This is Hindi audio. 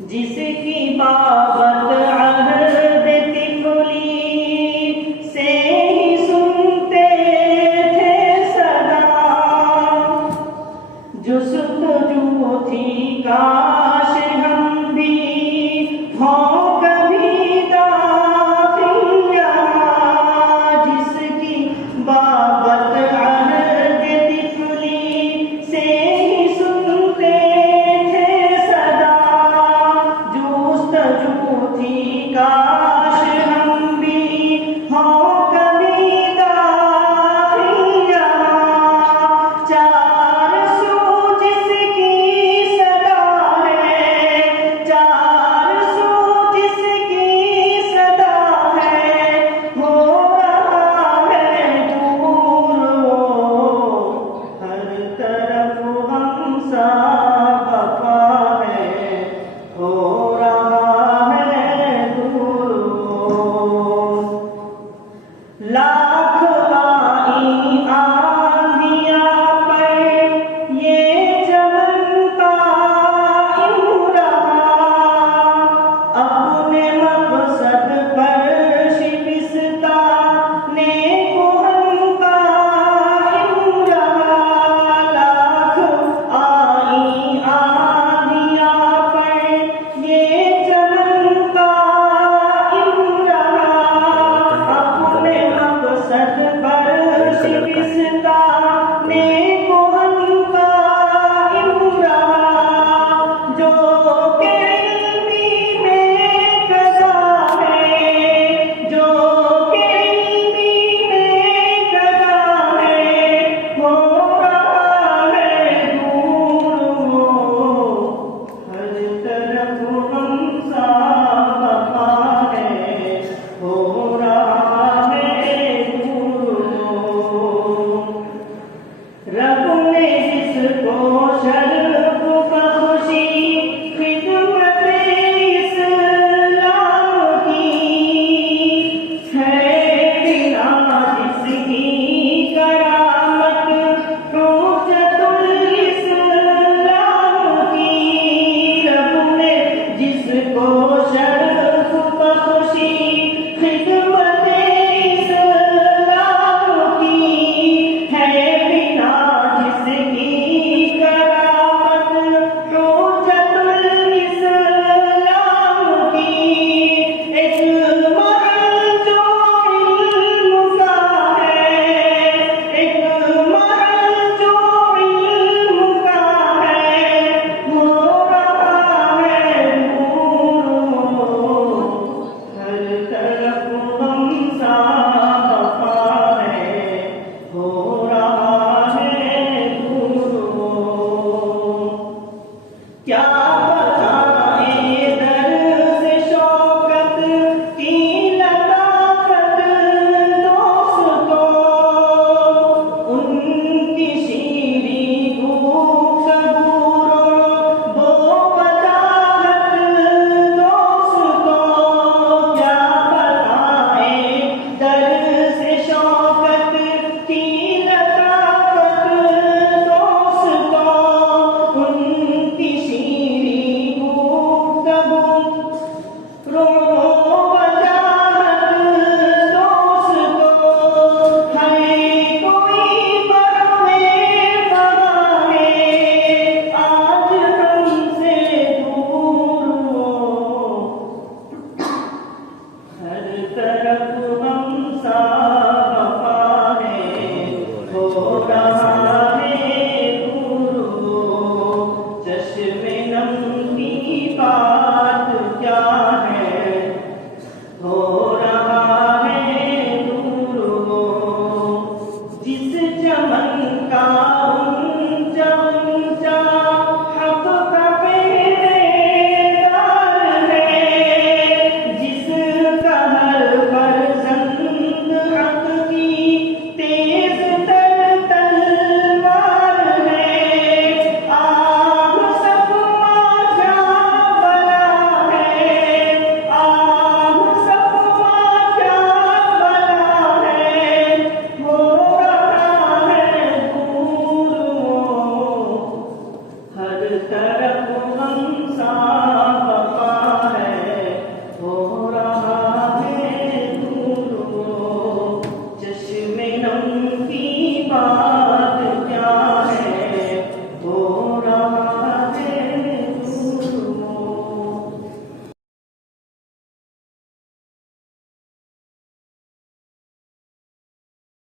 जिसकी बाबत अहद तिफली से ही सुनते थे सदा, जुस्तजू थी काश हम भी हों कभी दाखिल यहाँ, जिसकी बाबत अहद तिफली से ही सुनते थे सदा, जुस्तजू थी काश हम भी हों कभी दाखिल यहाँ। चार सू जिसकी सदा है, चार सू जिसकी सदा है, हो रहा है दूर वो, हर तरफ हमसा वफा है, हो रहा है दूर वो। लाख आई आंधियां पर ये चमनता यूं रहा, अपने मकसद पर शिकस्ता नेकुहंता यूं रहा। लाख आई आंधियां पर ये चमनता यूं रहा, अपने मकसद पर शिकस्ता नेकुहंता यूं रहा। जो के इल्मी में कदा है, जो के इल्मी में कदा है, हो रहा है दूर वो, हर तरफ हमसा वफा है, हो रहा है दूर वो। रब ने जिसको शर्फ बख्शी खिदमत इस्लाम की, है बिना जिसकी करामत हुज्जतुल इस्लाम की। रब ने जिसको शर्फ बख्शी खिदमत इस्लाम की, है बिना जिसकी करामत हुज्जतुल इस्लाम की। एक महल जो इल्म का है, एक महल जो इल्म का है, हो रहा है दूर वो, हर तरफ हमसा वफा है, हो रहा है दूर वो। क्या बताएं दर्द शौकत की लताफत दोस्तों, उनकी शीरीं गुफ्तगूओं वो वजाहत दोस्तों। क्या बताएं दर्द शौकत की लताफत दोस्तों, उनकी शीरीं गुफ्तगू वजाहत दोस्तों। है कोई बरमे फना है, आज हमसे दूर वो, हर तरफ हमसा वफा है, हो रहा है दूर वो। चश्मे नम की बात